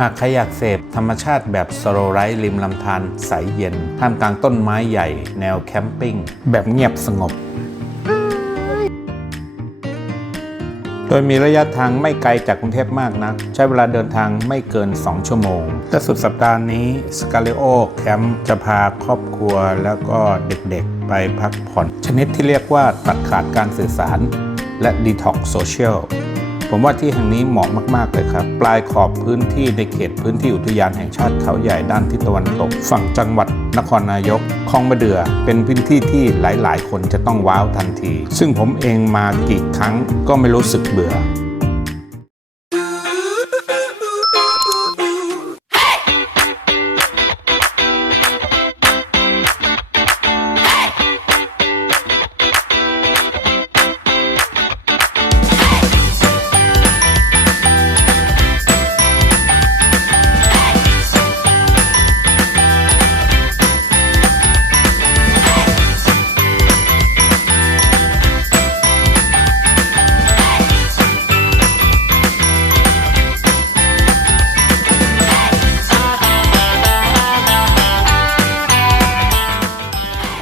หากใครอยากเสพธรรมชาติแบบสโลไรริมลำธารใสเย็น ท่ามกลางต้นไม้ใหญ่แนวแคมปิ้ง แบบเงียบสงบ โดยมีระยะทางไม่ไกลจากกรุงเทพมากนะัก ใช้เวลาเดินทางไม่เกิน 2 ชั่วโมงแต่สุดสัปดาห์นี้สกาเลโอแคมป์จะพาครอบครัวแล้วก็เด็กๆไปพักผ่อน ชนิดที่เรียกว่าตัดขาดการสื่อสาร และดีท็อกโซเชียล ผมว่าที่แห่งนี้เหมาะมากๆเลยครับ ปลายขอบพื้นที่ในเขตพื้นที่อุทยานแห่งชาติเขาใหญ่ด้านทิศตะวันตก ฝั่งจังหวัดนครนายกคลองมะเดื่อเป็นพื้นที่ที่หลายๆ คนจะต้องว้าวทันที ซึ่งผมเองมากี่ครั้งก็ไม่รู้สึกเบื่อ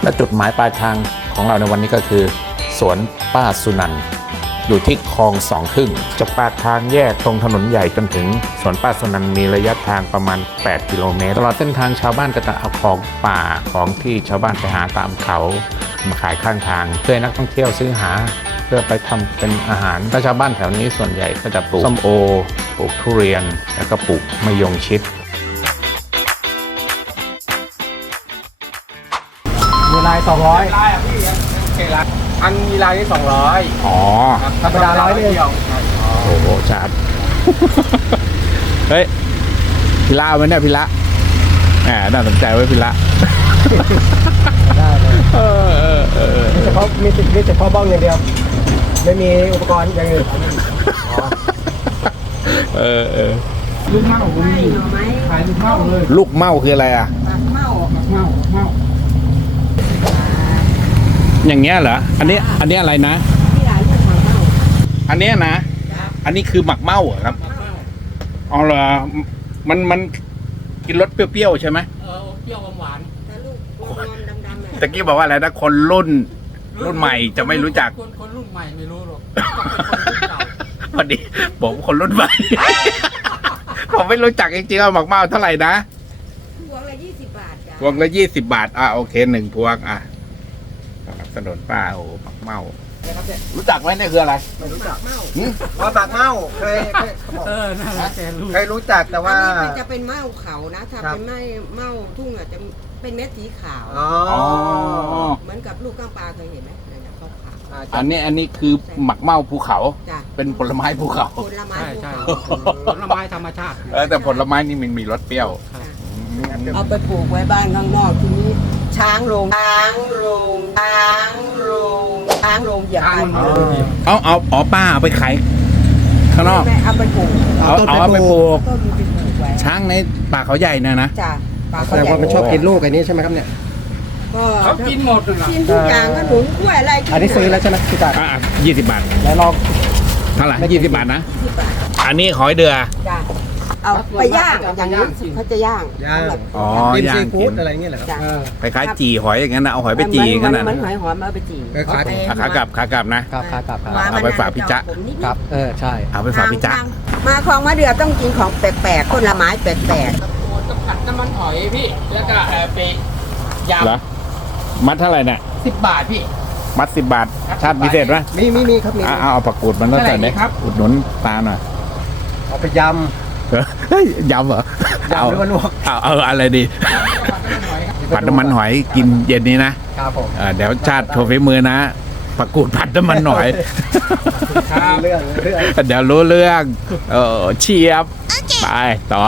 และจุดหมายปลายทางของเราในวันนี้ก็คือ สวนป้าสุนันอยู่ที่คลองสองครึ่งจากปากทางแยกตรงถนนใหญ่จนถึงสวนป้าสุนันมีระยะทางประมาณ 8 กิโลเมตรตลอดเส้นทางชาวบ้านก็จะเอาของป่าของที่ชาวบ้านไปหาตามเขา มาขายข้างทางเพื่อนักท่องเที่ยวซื้อหา เพื่อไปทำเป็นอาหารแต่ชาวบ้านแถวนี้ส่วนใหญ่ก็จะปลูกส้มโอปลูกทุเรียน แล้วก็ปลูกมะยงชิด ลายสองร้อยลายอะพี่เก่งละอันมีลายที่สองร้อยอ๋อ ธรรมดาร้อยหนึ่งเดียวโอ้โหชาร์จเฮ้ยพิละเอาไหมเนี่ยพิละแหมน่าสนใจไว้ยพิละได้เลยเออเออเออเฉพาะมีติดมีเฉพาะบ้องอย่างเดียว ไม่มีอุปกรณ์อย่างอื่นอ๋อเออเออลูกเมาผมมีขายลูกเมาเลย ลูกเมาคืออะไรอะเมาเมาเมา อย่างเงี้ยเหรอ อันนี้ อันนี้อะไรนะ อันเนี้ยนะ อันนี้คือหมักเมาเหรอครับอ๋อเหรอ มันมันกินรสเปรี้ยวๆใช่ไหมเออเปรี้ยวหวานตะกี้บอกว่าอะไรนะ คนรุ่น รุ่นใหม่จะไม่รู้จัก คนคนรุ่นใหม่ไม่รู้หรอกต้องเป็นคนรุ่นเก่าพอดีผมคนรุ่นใหม่ ผมไม่รู้จักจริงๆว่าหมักเมาเท่าไหร่นะพวงละยี่สิบบาทจ้ะพวงละยี่สิบาท อะโอเคหนึ่งพวงอะ สนับสนุนป้าโอ้หมักเมา รู้จักไหมเนี่ยคืออะไร ไม่รู้จักเมาว่าปากเมาเคยเคยเขาบอกเออน่ารักแกรู้เคยรู้จักแต่อันว่านี้มันจะเป็นเมาเขานะ ถ้าครับ เป็นไม้เมาทุ่งอะจะเป็นเม็ดสีขาว อ๋ออ๋อ เหมือนกับลูกก้างปลาเคยเห็นไหมนั่นน่ะขาวขาวอาจอัจะนนี้อันนี้คือหมักเมาภูเขา ๆจ้ะเป็นผลไม้ภูเขา ผลไม้ใช่ภูใช่เขาผลไม้ธรรมชาติ เออแต่ผลไม้นี่มันมีรสเปรี้ยว จ้ะเอาไปปลูกไว้บ้านข้างนอกทีนี้ ช้างลงช้างลงช้างลงช้างลงเหยียบทางไปมันเลยเอาเอาอ๋อป้าเอาไปขายข้างนอก แม่เอาไปปลูกเอาเอาเอาไปปลูกต้นมันไปปลูกไว้ช้างในป่าเขาใหญ่เนะนะ จ้ะปลาแสเขาดงใหญ่ว่ามันชอบกินลูกไอ้นี้ใช่ไหมครับเนี่ย ก็เขากินหมดเลยล่ะกินทุกอย่างขนุนกล้วยอะไรกิอันนี้ซื้อแล้วใช่ไหมพี่จักรอะยี่สิบบาท แล้วลอง เท่าไหร่ยี่สิบบาทนะสิบบาทอันนี้หอยเดือ จ้ะ เอาไปย่างอย่างนี้เขาจะย่างย่างสำหรับอ๋อริมย่าซีงฟู้กิดนอะไรเงี้ยเหรอครับจ้ะเออคล้ายๆจีหอยอย่างนั้นนะเอาหอยไปจีอย่างนั้นนะเหมันหอยหอมเอาไปจีคล้ายๆเออะขากลับขากลับนะ ครับครับครับครับมเอาไปฝากพี่จ๊ะ ผมนิดๆครับ เออ ใช่ เอาไปฝากพี่จ๊ะทงๆมาคลองมะเดือต้องกินของแปลกๆคนละไม้แปลกโอ้ต้องผัดน้ำมันหอยพี่ แล้วก็เออไปยเหรอ มัดเท่าไหร่เนี่ยำสิบบาทพี่ มัดสิบบาท ครับชาติพิเศษไหมมีมีมีครับมี อะเอาเอาผักกูดมันแล้วเท่าไหร่แต่เนี้ดีครับ อุดหนุนตาหน่อยเอาไปย เฮ้ยยำเหรอยำหรือว่าลวกเอาเอาเอาอะไรดีผัดน้ำมันหอยครับผัดน้ำมันหอยกินเย็นนี้นะำครับผมเอ่อเดี๋ยวชาติโชว์ฝีมือนะผักกูดผัดน้ำมันหอยครับเรื่องเรื่อง เดี๋ยวรู้เรื่อง เออเชียบ ไปต่อ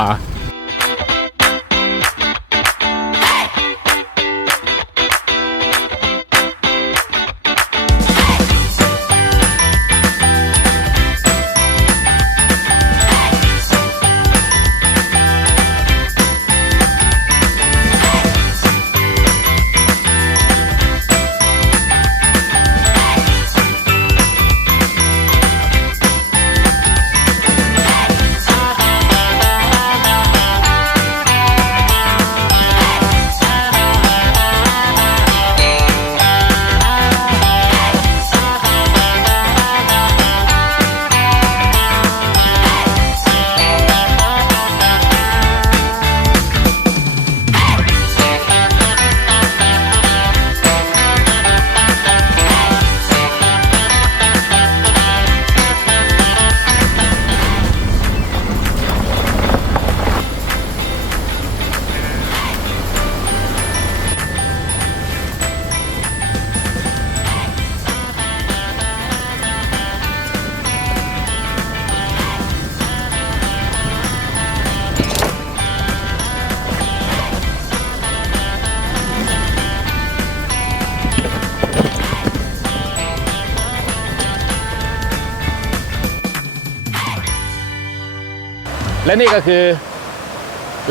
และนี่ก็คือ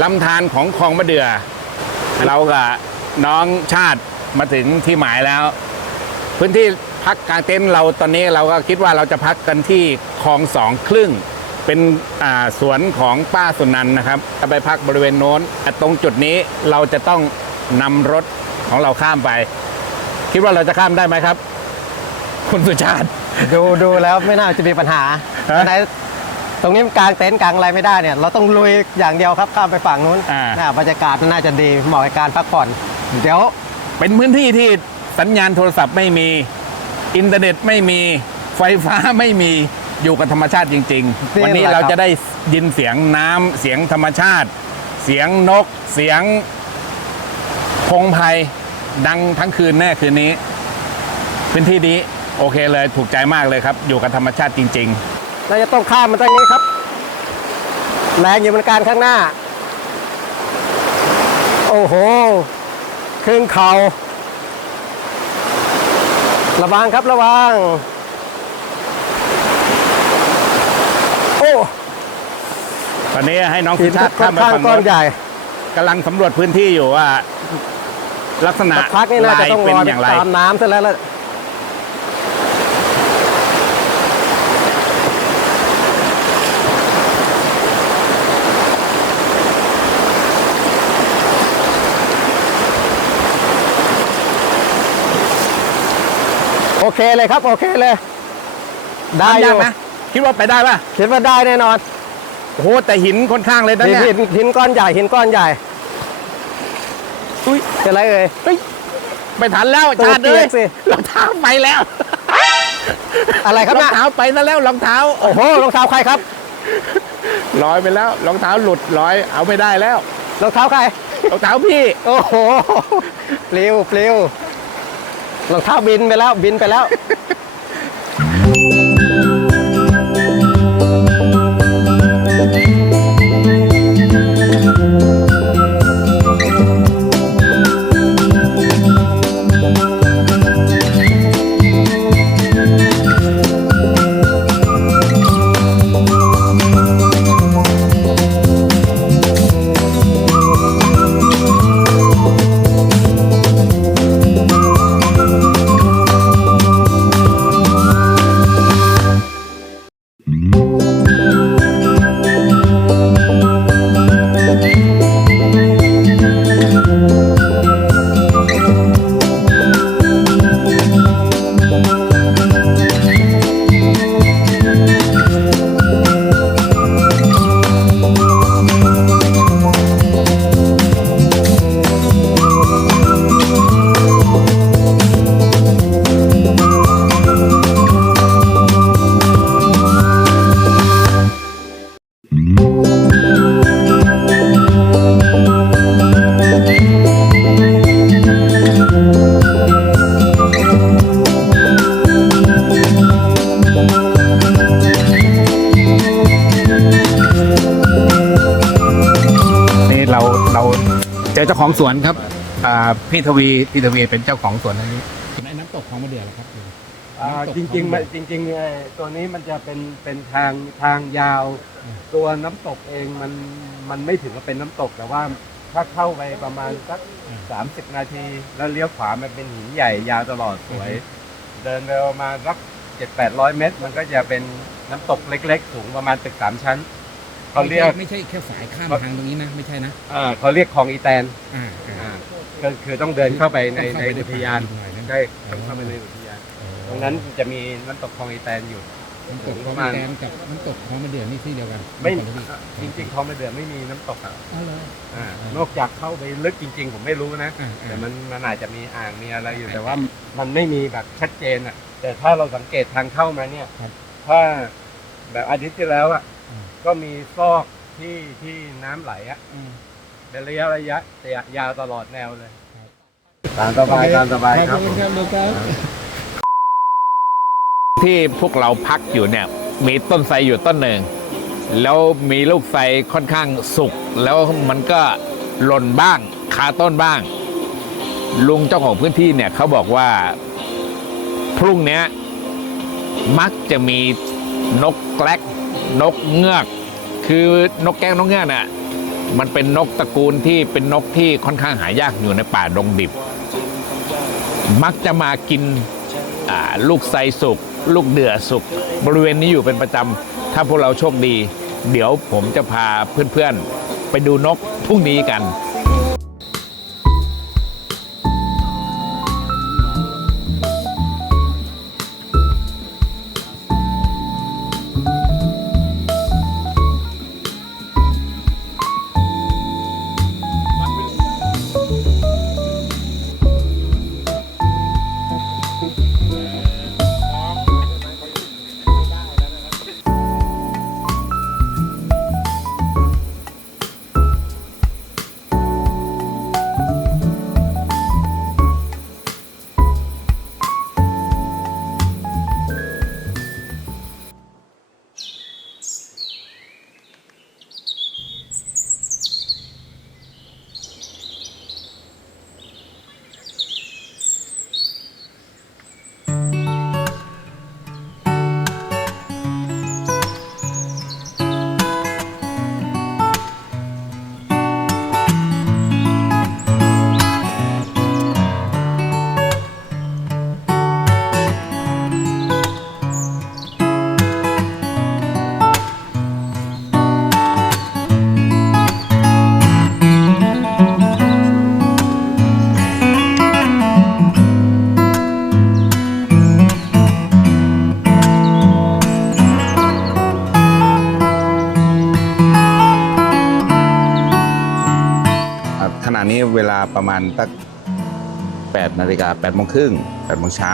ลำธารของคลองมะเดื่อ เรากับน้องชาติมาถึงที่หมายแล้ว พื้นที่พักกลางเต็นท์เราตอนนี้เราก็คิดว่าเราจะพักกันที่คลองสองครึ่ง เป็นอ่าสวนของป้าสุนันท์นะครับจะไปพักบริเวณโน้นแต่ตรงจุดนี้เราจะต้องนำรถของเราข้ามไป คิดว่าเราจะข้ามได้ไหมครับ คุณสุชาติ ดูดูแล้วไม่น่าจะมีปัญหาฮะ ไหน ตรงนี้มันกลางเต็นท์กลางอะไรไม่ได้เนี่ยเราต้องลุยอย่างเดียวครับข้ามไปฝั่งนู้นอ่า น่าบรรยากาศน่าจะดีเหมาะกับการพักผ่อน เดี๋ยว เป็นพื้นที่ที่สัญญาณโทรศัพท์ไม่มี อินเทอร์เน็ตไม่มีไฟฟ้าไม่มีอยู่กับธรรมชาติจริง นี่ๆ วันนี้แหละครับ เราจะได้ยินเสียงน้ำเสียงธรรมชาติ เสียงนก เสียงพงไพรดังทั้งคืนแน่คืนนี้ พื้นที่นี้โอเคเลยถูกใจมากเลยครับ อยู่กับธรรมชาติจริง เราจะต้องข้ามมันตรงนี้ครับแรงอยู่บนการข้างหน้า โอ้โหครึ่งเขาระวังครับระวัง โอ้ๆตอนนี้ให้น้องหิสุนชาติค่ข้าอมนไปข้างฝั่งก้อนโน้นใหญ่กำลังสำรวจพื้นที่อยู่ว่า ลักษณะสักพักนี่น่าจะลายต้องเป็รนออย่างไรตามน้ำซะแล้ว เคเลยครับ โอเคเลย ได้อยากยู่นะคิดว่าไปได้ป่ะคิดว่าได้แน่นอนโอ้โหแต่หินค่อนข้างเลยนะหินเนี่ยหินหินก้อนใหญ่หินก้อนใหญ่อุ้ยเป็นไรเอ่ยเฮ้ยไม่ทันแล้วตัวชาติเลยเปียกสิ รองเท้าไปแล้วอะไรครับรองน่ะเท้าไปซะแล้วรองเท้าโอ้โหรองเท้าใครครับลอยไปแล้วรองเท้าหลุดลอย เอาไม่ได้แล้วรองเท้าใครรองเท้าพี่ โอ้โหปลิวปลิว รองเท้าบินไปแล้วบินไปแล้ว สวนครับอ่าพี่ทวีพี่ทวีเป็นเจ้าของสวนอันนี้ในน้ำตกของมะเดื่อครับ อ่าจริงๆมันจริงๆเอ่อตัวนี้มันจะเป็นเป็นทางทางยาวตัวน้ำตกเองมันมันไม่ถึงกับเป็นน้ำตกแต่ว่าถ้าเข้าไปประมาณสักสามสิบนาที แล้วเลี้ยวขวามันเป็นหินใหญ่ยาวตลอดสวย เดินไปประมาณสักเจ็ดแปดร้อยเมตร มันก็จะเป็นน้ำตกเล็ก ๆ สูงประมาณตึกสามชั้น เขาเรียกไม่ใช่แค่สายข้ามทางตรงนี้นะไม่ใช่นะอ่าเขาเรียกคลองอีแตนอ่าอ่าอ่าก็คือต้องเดินเข้าไปในต้องในเข้าไปในอุทยานป่าหน่อยนะใช่ต้องเข้าไปในอุทยานตรงนั้นจะมีน้ำตกคลองอีแตนอยู่น้ำตกคลองแดนกับน้ำตกคลองมะเดื่อนี่ที่เดียวกัน ไม่คนละที่จริงๆคลองไม่เดือไม่มีน้ำตกอะอ๋อเหรออ่านอกจากเข้าไปลึกจริง ๆ ผมไม่รู้นะอ่าอ่าแต่มันมันอาจจะมีอ่างมีอะไรอยู่แต่ว่ามันไม่มีแบบชัดเจนอะ แต่ถ้าเราสังเกตทางเข้ามาเนี่ยครับถ้าแบบอาทิตย์ที่แล้วอะอืม ก็มีซอกที่ที่น้ำไหลอะอืมเป็นระยะระยะแต่ยาวตลอดแนวเลย ตามสบายตามสบายครับที่พวกเราพักอยู่เนี่ย มีต้นไทรอยู่ต้นหนึ่ง แล้วมีลูกไทรค่อนข้างสุก แล้วมันก็หล่นบ้างคาต้นบ้าง ลุงเจ้าของพื้นที่เนี่ยเขาบอกว่าพรุ่งเนี้ยมักจะมีนกแกลกนกเงือก คือนกแก้วนกเงือกน่ะมันเป็นนกตระกูลที่เป็นนกที่ค่อนข้างหายากอยู่ในป่าดงดิบ มักจะมากินลูกไซสุก ลูกเดือสุก บริเวณนี้อยู่เป็นประจำ ถ้าพวกเราโชคดี เดี๋ยวผมจะพาเพื่อนๆ ไปดูนกพรุ่งนี้กัน ประมาณตัก8นาฬิกา8โมงครึ่ง8โมงเช้า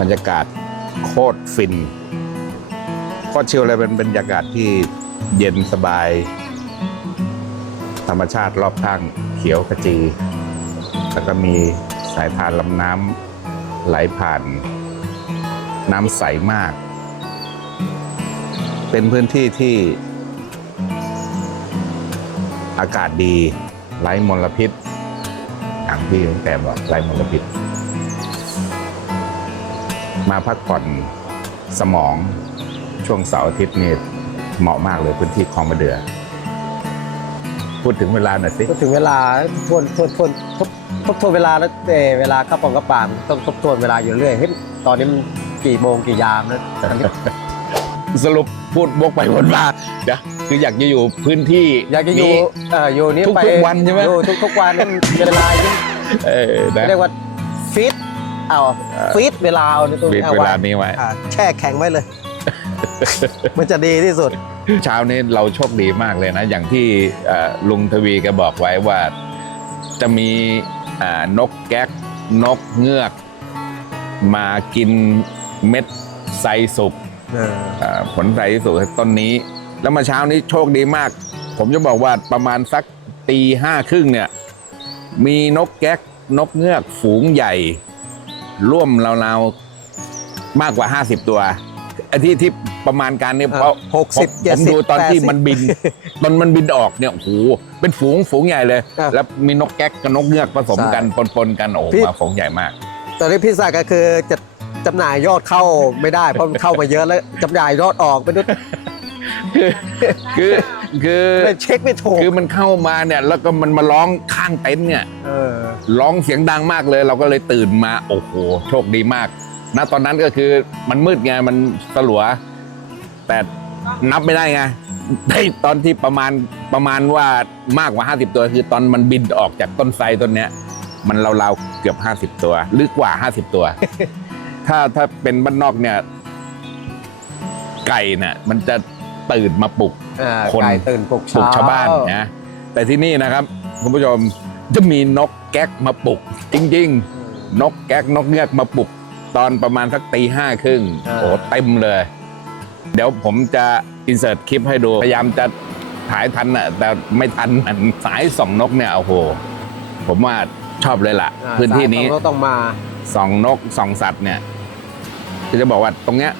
บรรยากาศโคตรฟินโคตรชิลเลยเป็นบรรยากาศที่เย็นสบาย ธรรมชาติรอบข้างเขียวขจี แล้วก็มีสายทานลำน้ำไหลผ่าน น้ำใสมาก เป็นพื้นที่ที่อากาศดี ไร้มลพิษอย่างที่ตั้งแต่บอกไร้มลพิษ มาพักผ่อนสมองช่วงเสาร์อาทิตย์นี่เหมาะมากเลยพื้นที่คลองมะเดือ พูดถึงเวลาหน่อยสิก็ถึงเวลาทวนทวนทวนทบทบทวนเวลาแล้วแต่เวลาข้าปองกระปามต้องทบทวนเวลาอยู่เรื่อยเฮ้ยตอนนี้มันกี่โมงกี่ยามแล้วสรุปพูดบกไปวนมาเดี๋ยว คืออยากจะอยู่พื้นที่อยากจะอยู่นี้ เอ่ออยู่นี้ทุกๆไปวันใช่ไหม อยู่ทุกทุกๆวันนี่เวลายิ่งเออนะ เรียกว่าฟิตเอาฟิตเวลาเอาในตัวปิดเอาเวไว้ลานี้ไว้ อ่าแช่แข็งไว้เลย มันจะดีที่สุด เช้านี้เราโชคดีมากเลยนะ อย่างที่เอ่อลุงทวีแกบอกไว้ว่าจะมีอ่านกแก๊ก นกเงือก มากินเม็ดไซสุกอ่าผลใสที่สุดคือต้นนี้ แล้วมาเช้านี้โชคดีมาก ผมจะบอกว่าประมาณสักตีห้าครึ่งเนี่ย มีนกแก๊กนกเงือกฝูงใหญ่ ร่วมราวๆมากกว่า 50 ตัวไอ้ที่ที่ประมาณการเนี่ยเพราะหกสิบผมเจ็ดผมสิบดูตอนที่แปดสิบมันบินตอนมันบินออกเนี่ยโอ้โหเป็นฝูงฝูงใหญ่เลยอะแล้วมีนกแก๊กกับนกเงือกผสมกันใช่ปนๆกันโอ้โหพี่ มาฝูงใหญ่มาก ตอนนี้พี่ศักดิ์ก็คือจะจำหน่ายยอดเข้าไม่ได้เพราะมันเข้ามาเยอะแล้วจำหน่ายยอดออกไปด้ วยคือคือเลยเช็คไม่ถูกคือมันเข้ามาเนี่ยแล้วก็มันมาร้องข้างเต็นท์เนี่ยเออร้องเสียงดังมากเลย เราก็เลยตื่นมาโอ้โหโชคดีมากณตอนนั้นก็คือมันมืดไงมันสลัว แต่นับไม่ได้ไงได้ตอนที่ประมาณประมาณว่ามากกว่า 50 ตัว คือตอนมันบินออกจากต้นไทรต้นเนี้ย มันราวๆเกือบ 50 ตัว หรือกว่า 50 ตัว ถ้าถ้าเป็นบ้านนอกเนี่ย ไก่เนี่ยมันจะ ตื่นมาปลุกอ่าคนไก่ตื่นปลุกปลุกเช้าชาวบ้านนะแต่ที่นี่นะครับคุณผู้ชมจะมีนกแก๊กมาปลุก จริง ๆ นกแก๊กนกเงือกมาปลุก ตอนประมาณสักตีห้าครึ่งโอ้เต็มเลย เดี๋ยวผมจะอินเสิร์ตคลิปให้ดู พยายามจะถ่ายทันน่ะแต่ไม่ทันมันสายส่องนกเนี่ยโอ้โห ผมว่าชอบเลยล่ะ อ่าพื้นที่นี้ สายตรงก็ต้องมา ส่องนกส่องสัตว์เนี่ยคือจะบอกว่าตรงเนี้ย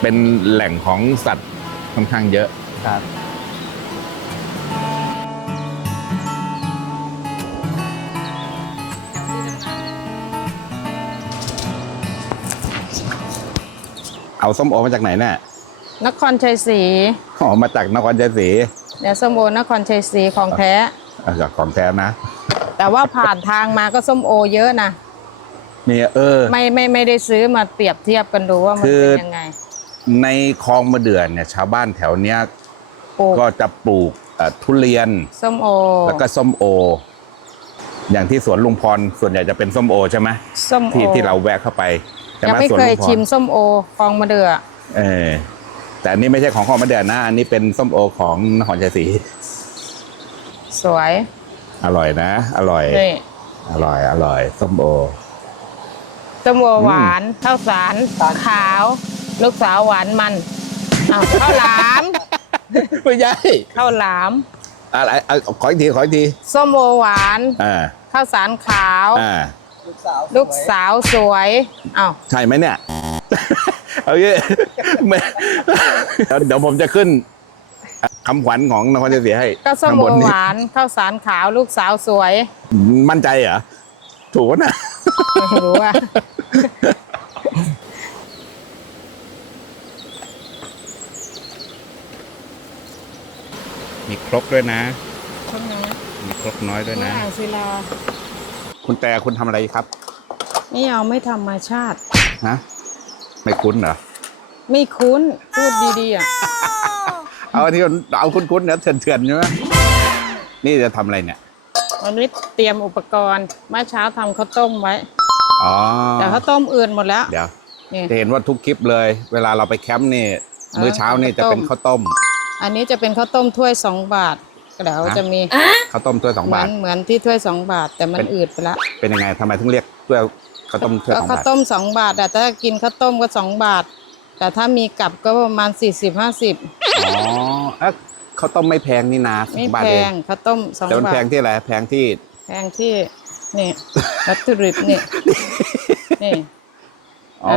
เป็นแหล่งของสัตว์ ค่อนข้างเยอะครับเอาส้มโอมาจากไหนเนี่ยนครชัยศรีอ๋อมาจากนครชัยศรีเนี่ยส้มโอนครชัยศรีของแท้อะจากของแท้นะ แต่ว่าผ่านทางมาก็ส้มโอเยอะนะมีเออ ไม่ไม่ไม่ได้ซื้อมาเปรียบเทียบกันดูว่ามันคือ เป็นยังไง ในคลองมะเดื่อเนี่ยชาวบ้านแถวเนี้ยปลูกก็จะปลูกเอ่อทุเรียน ส้มโอ แล้วก็ส้มโอ อย่างที่สวนลุงพรส่วนใหญ่จะเป็นส้มโอใช่ไหมส้มโอที่ที่เราแวะเข้าไปใช่ยังไหมไม่สวนเคลุยงพชิรมส้มโอฟองมะเดื่อเออแต่อันนี้ไม่ใช่ของคลองมะเดื่อนะอันนี้เป็นส้มโอของนครชัยศรีสวยอร่อยนะ อร่อย นี่อร่อย อร่อย ส้มโอ ส้มโอหวานข้าวสารขาว ลูกสาวหวานมันอ้าวข้าวหลามไม่ใช่ข้าวหลาม อะไรเอาขออีกทีขออีกทีส้มโอหวานอ่าข้าวสารขาว อ่าลูกสาวสวยอ้าวใช่ไหมเนี่ยเอาเยอะไม่เดี๋ยวเดี๋ยวผมจะขึ้นคำขวัญของนครชัยศรีให้ก็ส้มข้างโอบนนี้หวานข้าวสารขาวลูกสาวสวย มั่นใจเหรอถูกนะไม่รู้ว่า ครกด้วยนะช่วงนี้มีครกน้อยด้วยนะ อ่างศิลาคุณแต่คุณทำอะไรครับ นี่เอาไม่ธรรมชาติ ฮะ ไม่คุ้นเหรอ ไม่คุ้น พูดดีๆอะ เอาที่เอาคุ้นๆเนี่ยเถื่อนๆใช่ไหมนี่จะทำอะไรเนี่ย วันนี้เตรียมอุปกรณ์เมื่อเช้าทำข้าวต้มไว้ อ๋อ แต่ข้าวต้มอื่นหมดแล้ว เดี๋ยว นี่ จะเห็นว่าทุกคลิปเลย เวลาเราไปแคมป์นี่ มื้อเช้านี่จะเป็นข้าวต้ม อันนี้จะเป็นข้าวต้มถ้วยสองบาทเดี๋ยวฮะจะมีข้าวต้มถ้วยสองเหมืบาอท นเหมือนที่ถ้วยสองบาท แต่มันเป็น อืดไปแล้วเป็นยังไงทำไมถึงเรียกถ้วยข้าวต้มถ้วยก็สองข้าวบาทต้มสองบาทแต่ถ้ากินข้าวต้มก็สองบาท แต่ถ้ามีกับก็ประมาณสี่สิบห้าสิบอ๋อเอ๊ะข้าวต้มไม่แพงนี่นาสอไม่งบาทแพเองงข้าวต้มสองแต่มันบาแพทงที่อะไรแพงที่แพงที่นี่วัตถุดิบนี่นี่อ๋อ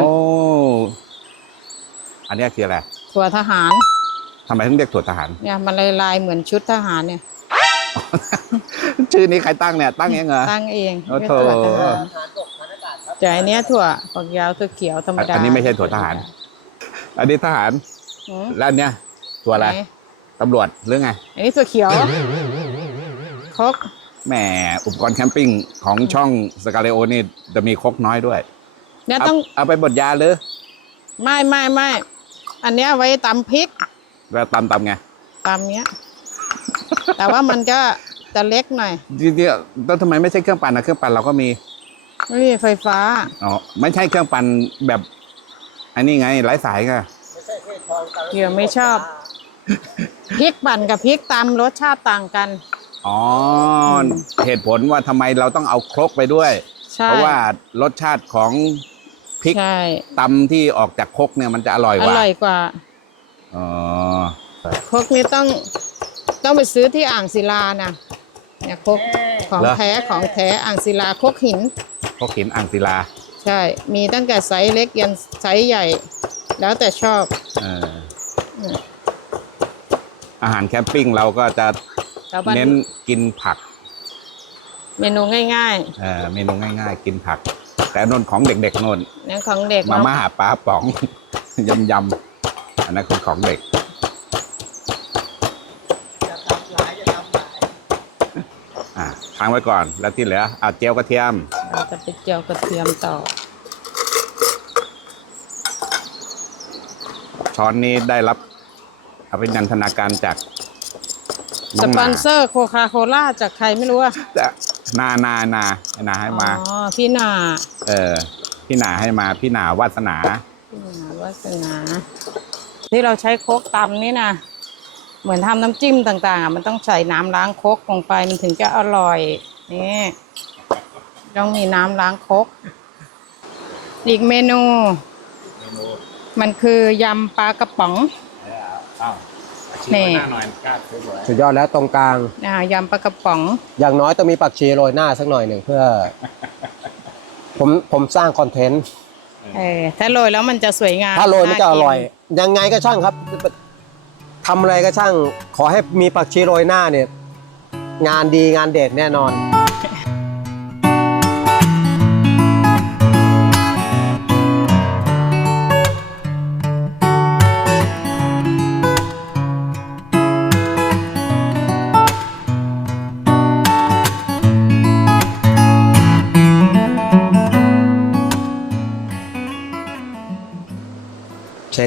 อันเนี้ยคืออะไรถั่วทหาร ทำไมถึงเรียกถั่วทหาร เนี่ยมันลายๆเหมือนชุดทหารเนี่ย ชื่อนี้ใครตั้งเนี่ย ตั้งเองเหรอ ตั้งเองโอ้เรียกโถถั่วทหารแต่อันเนี้ยถั่วฝักยาวถั่วเขียวธรรมดาอันนี้ไม่ใช่ถั่วทหาร อันนี้ทหาร หืมแล้วอันเนี้ยตัวอะไร หนตำรวจหรือไง อันนี้ถั่วเขียวครกแหมอุปกรณ์แคมปิ้งของช่องสกาเลโอนี่จะมีครกน้อยด้วย เนี่ยเอาต้องเอาไปบดยาหรือ ไม่ไม่ไม่ อันเนี้ยไว้ตำพริก แล้วตำตำไงตำเนี้ย แต่ว่ามันก็จะเล็กหน่อยจริงๆแล้วทำไมไม่ใช่เครื่องปั่นนะเครื่องปั่นเราก็มีไม่มีไฟฟ้า อ๋อไม่ใช่เครื่องปั่นแบบอันนี้ไงไร้สายไงเกี่ยวไม่ชอบ พริกปั่นกับพริกตำรสชาติต่างกัน อ๋อเหตุผลว่าทำไมเราต้องเอาครกไปด้วย ใช่เพราะว่ารสชาติของพริกใช่ตำที่ออกจากครกเนี่ยมันจะอร่อยอกว่า ร่อยกว่า อ๋อครกนี้ต้องต้องไปซื้อที่อ่างศิลานะเนี่ยครกของเหรอแท้ของแท้อ่างศิลาครกหินครกหินอ่างศิลา ใช่ มีตั้งแต่ไซส์เล็กยันไซส์ใหญ่ แล้วแต่ชอบเอออาหารแคมปิ้งเราก็จะแต่วันเน้นกินผักเมนูง่ายเออเมนูง่ายๆ กินผัก แต่นนของเด็กๆนนๆนั่นของเด็กมาเนาะม่าหาปลาป๋อง ยำยำๆ อันนั้นคือของเด็กอะทางไว้ก่อน แล้วที่เหลือเอาเจียวกระเทียม เราจะไปเจียวกระเทียมต่อ ช้อนนี้ได้รับอภินันทนาการจากสน้งปหอนเซอร์โคคาโคล่าจากใครไม่รู้อะจะนานานาให้นาให้มา อ๋อ พี่นา เออ พี่หนาให้มา พี่หนาวาสนา พี่นาวาสนา ที่เราใช้โคกตำนี่นะเหมือนทำน้ำจิ้มต่างๆอะมันต้องใส่น้ำล้างโคกลงไปมันถึงจะอร่อยนี่ต้องมีน้ำล้างโคกอีกเมนู มันคือยำปลากระป๋องนี่สุดยอดแล้วตรงกลางอ่ายำปลากระป๋อง อย่างน้อยต้องมีปักชีโรยหน้าสักหน่อยหนึ่งเพื่อ ผมผมสร้างคอนเทนต์ เออถ้าโรยแล้วมันจะสวยงามถ้าโรยมันจะอร่อยากิยังไงก็ช่างครับทำอะไรก็ช่าง ขอให้มีปักชีโรยหน้าเนี่ย งานดีงานเด็ดแน่นอน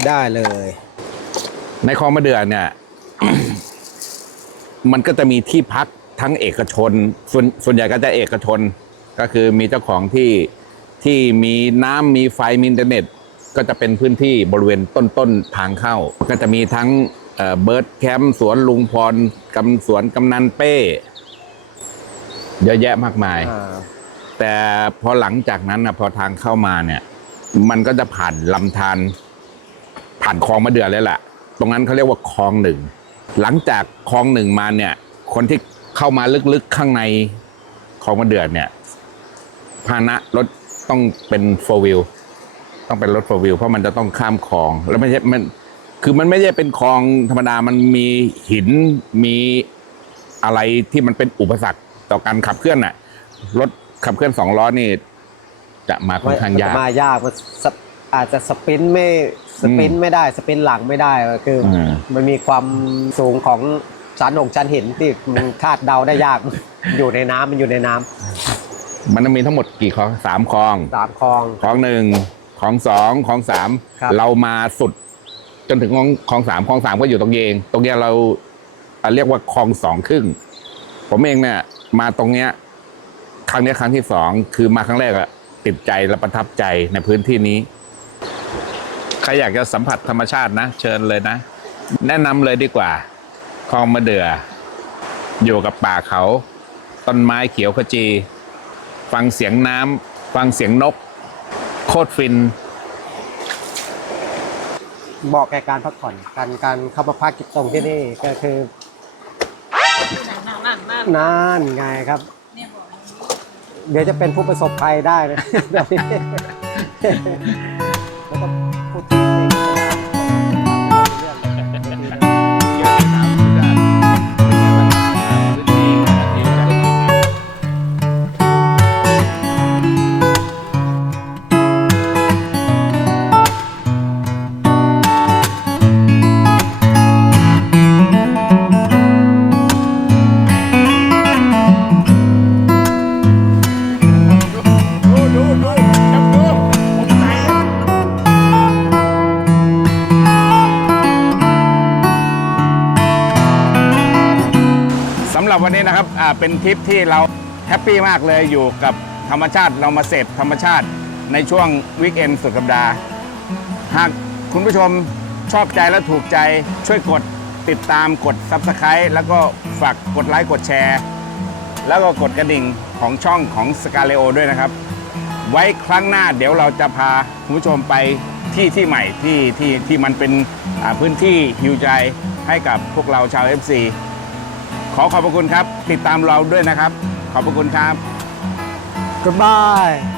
ได้เลย ในคลองมะเดื่อเนี่ย มันก็จะมีที่พักทั้งเอกชน ส่วนส่วนใหญ่ก็จะเอกชน ก็คือมีเจ้าของที่ที่มีน้ำมีไฟมีอินเทอร์เน็ต ก็จะเป็นพื้นที่บริเวณต้นต้นๆทางเข้า ก็จะมีทั้งเบิร์ดแคมป์สวนลุงพรกำสวนกำนันเป้ เยอะแยะมากมายอ่าแต่พอหลังจากนั้นนะพอทางเข้ามาเนี่ย มันก็จะผ่านลำธาร ผ่านคลองมะเดื่อเลยแหละตรงนั้นเขาเรียกว่าคลองหนึ่งหลังจากคลองหนึ่งมาเนี่ย คนที่เข้ามาลึกๆข้างในคลองมะเดื่อเนี่ยพาหนะรถต้องเป็นโฟวิลต้องเป็นรถโฟวิลเพราะมันจะต้องข้ามคลองแล้วไม่ใช่มันคือมันไม่ใช่เป็นคลองธรรมดามันมีหินมีอะไรที่มันเป็นอุปสรรคต่อการขับเคลื่อนน่ะรถขับเคลื่อนสองล้อนี่ จะมาค่อนข้างยากมายากมัน อาจจะสปรินต์ไม่สปรินต์ไม่ได้สปรินต์หลังไม่ได้คืออมมันมีความสูงของชั้นองชั้นหินที่มันคาดเดาได้ยาก อยู่ในน้ำมันอยู่ในน้ำมันมีทั้งหมดกี่คลองสามคลองสามคลองคลองหนึ่งคลองสองคลองสามครับเรามาสุด จนถึงคลองคลองสามคลองสามก็อยู่ตรงนี้เอง ตรงเนี้ยเราอะเรียกว่าคลองสองครึ่ง ผมเองเนี่ย มาตรงเนี้ย ครั้งเนี้ยครั้งที่สองคือมาครั้งแรกอะติดใจและประทับใจในพื้นที่นี้ใครอยากจะสัมผัสธรรมชาตินะ เชิญเลยนะ แนะนำเลยดีกว่าคลองมะเดื่อ อยู่กับป่าเขา ต้นไม้เขียวขจี ฟังเสียงน้ำฟังเสียงนก โคตรฟินบอกแก่การพักผ่อนการการเข้ามาพักตรงที่นี่ก็คือ นั่นไงครับ เดี๋ยวจะเป็นผู้ประสบภัยได้นะ หรับวันนี้นะครับอ่าเป็นทริปที่เราแฮปปี้มากเลยอยู่กับธรรมชาติเรามาเสพธรรมชาติในช่วงวีคเอนสุดสัปดาห์ หากคุณผู้ชมชอบใจและถูกใจช่วยกดติดตามกด Subscribe แล้วก็ฝากกดไลค์กดแชร์ แล้วก็กดกระดิ่งของช่องของสกาเลโอด้วยนะครับ ไว้ครั้งหน้าเดี๋ยวเราจะพาคุณผู้ชมไปที่ที่ใหม่ที่ที่ที่มันเป็นอ่าพื้นที่ฮิวใจให้กับพวกเราชาว FC ขอขอบพระคุณครับ ติดตามเราด้วยนะครับ ขอบพระคุณครับ Goodbye